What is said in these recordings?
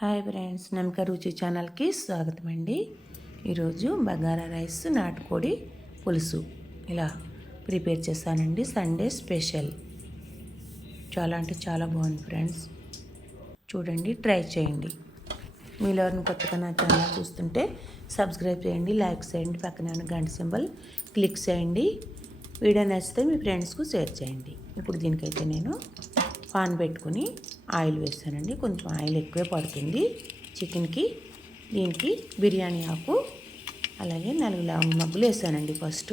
Hi friends నమిక రుచి ఛానల్కి స్వాగతం అండి ఈరోజు బగారా రైస్ నాటుకోడి పులుసు. ఇలా ప్రిపేర్ చేశానండి సండే స్పెషల్. చాలా అంటే చాలా బాగుంది ఫ్రెండ్స్. చూడండి ట్రై చేయండి. మీలో ఎవరిని కొత్తగా నా ఛానల్ చూస్తుంటే సబ్స్క్రైబ్ చేయండి లైక్ చేయండి పక్కన ఉన్న గంట సింబల్ క్లిక్ చేయండి. వీడియో నచ్చితే మీ ఫ్రెండ్స్కు షేర్ చేయండి. ఇప్పుడు దీనికైతే నేను పాన్ పెట్టుకుని ఆయిల్ వేస్తానండి. కొంచెం ఆయిల్ ఎక్కువే పడుతుంది. చికెన్కి దీనికి బిర్యానీ ఆకు అలాగే నాలుగు లవంగ మగ్గులు వేసానండి ఫస్ట్.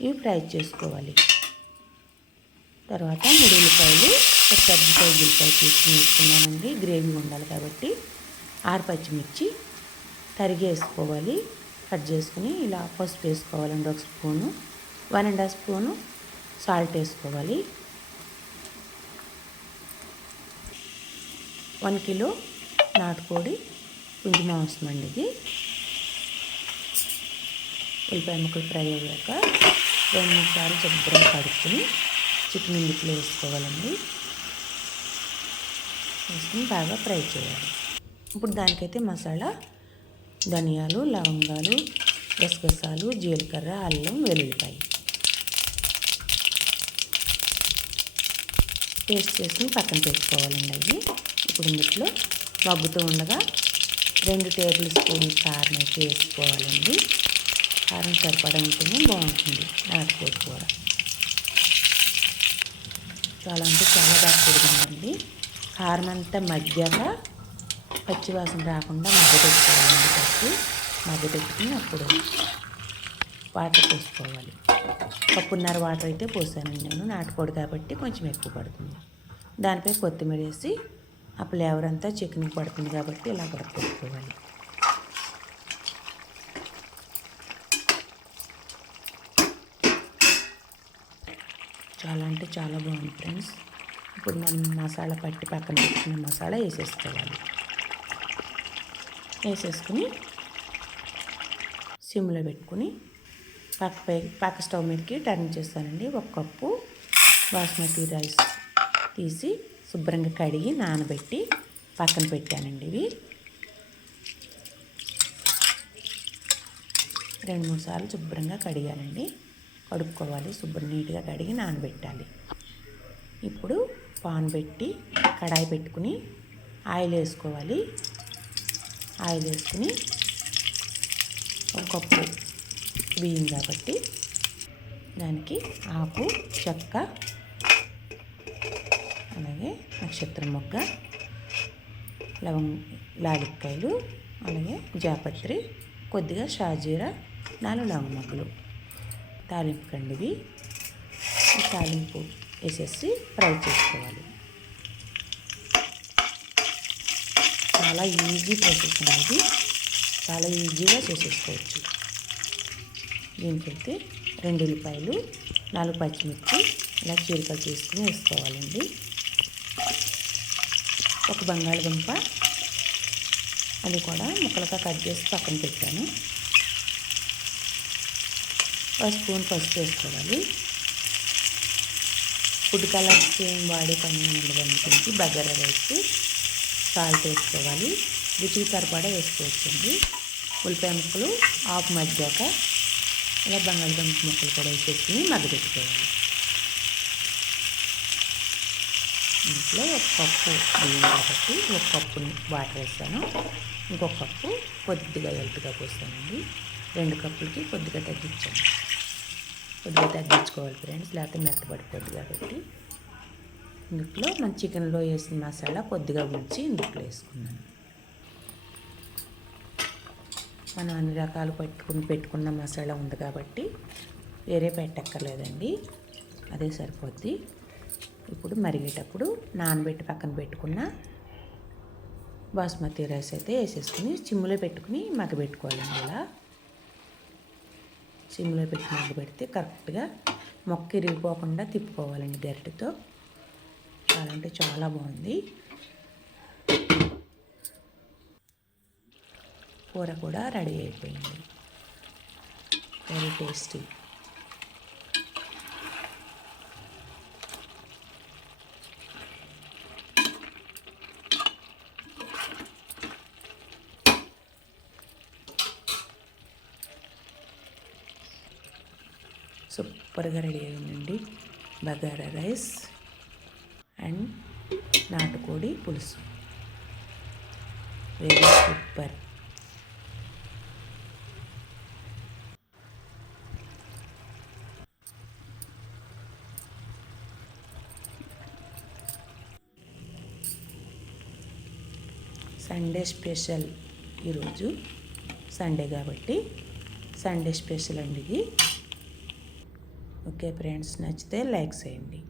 ఇవి ఫ్రై చేసుకోవాలి. తర్వాత మూడు ఉల్లిపాయలు ఒక పెద్ద ఉల్లిపాయ తీసుకుని వేసుకున్నానండి గ్రేవీ ఉండాలి కాబట్టి ఆరు పచ్చిమిర్చి తరిగేసుకోవాలి కట్ చేసుకుని ఇలా పసుపు వేసుకోవాలండి ఒక spoon. One and half spoon salt వేసుకోవాలి. వన్ కిలో నాటుకోడి పుంజి మాంసం అండి ఇది. ఉల్లిపాయ ముక్కలు ఫ్రై అయ్యాక రెండు నిమిషాలు శుభ్రం కడుక్కుని చికెన్ ఇందులో వేసుకోవాలండి. వేసుకుని బాగా ఫ్రై చేయాలి. ఇప్పుడు దానికైతే మసాలా ధనియాలు లవంగాలు గసగసాలు జీలకర్ర అల్లం వెల్లుల్లిపాయ. పేస్ట్ చేసుకుని పక్కన పెట్టుకోవాలండి అవి. ఇప్పుడు ఇందులో మగ్గుతూ ఉండగా రెండు టేబుల్ స్పూన్ కారం అయితే వేసుకోవాలండి. కారం సరిపడా ఉంటేనే బాగుంటుంది నాటుకోడి కూర. చాలా అంటే చాలా బాగా కుదిరిందండి. కారం అంతా మగ్గాక పచ్చివాసన రాకుండా మగ్గపెట్టుకోవాలండి పచ్చి మగ్గపెట్టుకుని పెట్టుకుని అప్పుడు వాటర్ పోసుకోవాలి. పప్పున్నర వాటర్ అయితే పోసానండి నేను. నాటుకోడి కాబట్టి కొంచెం ఎక్కువ పడుతుంది. దానిపై కొత్తిమీర వేసి ఆ ఫ్లేవర్ అంతా చికెన్కి పడుతుంది కాబట్టి ఇలా పెట్టుకోవాలి చాలా అంటే చాలా బాగుంది ఫ్రెండ్స్. ఇప్పుడు మనం మసాలా పట్టి పక్కన పెట్టుకున్న మసాలా వేసేసుకోవాలి. వేసేసుకుని సిమ్లో పెట్టుకుని పక్క పై పక్క స్టవ్ మీదకి టర్న్ చేస్తానండి. ఒక కప్పు బాస్మతి రైస్ తీసి శుభ్రంగా కడిగి నానబెట్టి పక్కన పెట్టానండి ఇవి. రెండు మూడు సార్లు శుభ్రంగా కడిగానండి. కడుక్కోవాలి శుభ్రం నీట్గా కడిగి నానబెట్టాలి. ఇప్పుడు పాన్ పెట్టి కడాయి పెట్టుకుని ఆయిల్ వేసుకోవాలి. ఆయిల్ వేసుకుని ఒక కప్పు బియ్యం కాబట్టి దానికి ఆకు చెక్క నక్షత్రం మొగ్గ లవంగ లాలిక్కాయలు అలాగే జాపత్రి కొద్దిగా షాజీరా నాలుగు లవంగ మొగ్గలు. తాలింపు కండివి. ఈ తాలింపు వేసేసి ఫ్రై చేసుకోవాలి. చాలా ఈజీ ప్రాసెస్ అనేది. చాలా ఈజీగా చేసేసుకోవచ్చు. దీనికైతే రెండు ఉల్లిపాయలు నాలుగు పచ్చిమిర్చి ఇలా చీరికలు చేసుకుని వేసుకోవాలండి. ఒక బంగాళదుంప. అది కూడా ముక్కలుగా కట్ చేసి పక్కన పెట్టాను. ఒక స్పూన్ పసుపు వేసుకోవాలి. ఫుడ్ కలర్స్ ఏం వాడే పని ఉండదనుకుంటే అనుకుంటే వేసి సాల్ట్ వేసుకోవాలి. రుచికి సరిపడా వేసుకోవచ్చండి. ఉల్లిపాయ ముక్కలు ఆఫ్ మధ్యాక ఇలా బంగాళదుంప ముక్కలు కూడా వేసేసుకుని మగ్గబెట్టుకోవాలి ఇంట్లో ఒక కప్పు బియ్యం కాబట్టి ఒక కప్పు వాటర్ వేస్తాను ఇంకొక కప్పు కొద్దిగా హెల్త్గా పోస్తానండి రెండు కప్పులకి కొద్దిగా తగ్గించాను. కొద్దిగా తగ్గించుకోవాలి ఫ్రెండ్స్ లేకపోతే మెత్తపడిపోద్ది కాబట్టి. ఇందులో మన చికెన్లో వేసిన మసాలా కొద్దిగా ఉంచి ఇందులో వేసుకున్నాను. మనం అన్ని రకాలు పెట్టుకుని పెట్టుకున్న మసాలా ఉంది కాబట్టి వేరే పెట్టక్కర్లేదండి. అదే సరిపోద్ది. ఇప్పుడు మరిగేటప్పుడు నానబెట్టి పక్కన పెట్టుకున్న బాస్మతి రైస్ అయితే వేసేసుకుని చిమ్ములో పెట్టుకుని మగ్గబెట్టుకోవాలండి ఇలా సిమ్లో పెట్టి మగ్గబెడితే కరెక్ట్గా మొక్క ఇరిగిపోకుండా తిప్పుకోవాలండి గరిటెతో. చాలా అంటే చాలా బాగుంది. కూర కూడా రెడీ అయిపోయింది. వెరీ టేస్టీ సూపర్గా రెడీ అయిందండి. బగారా రైస్ అండ్ నాటుకోడి పులుసు. వెరీ సూపర్ సండే స్పెషల్ ఈరోజు సండే కాబట్టి సండే స్పెషల్ అండి ఇది. ఓకే ఫ్రెండ్స్ నచ్చితే లైక్ చేయండి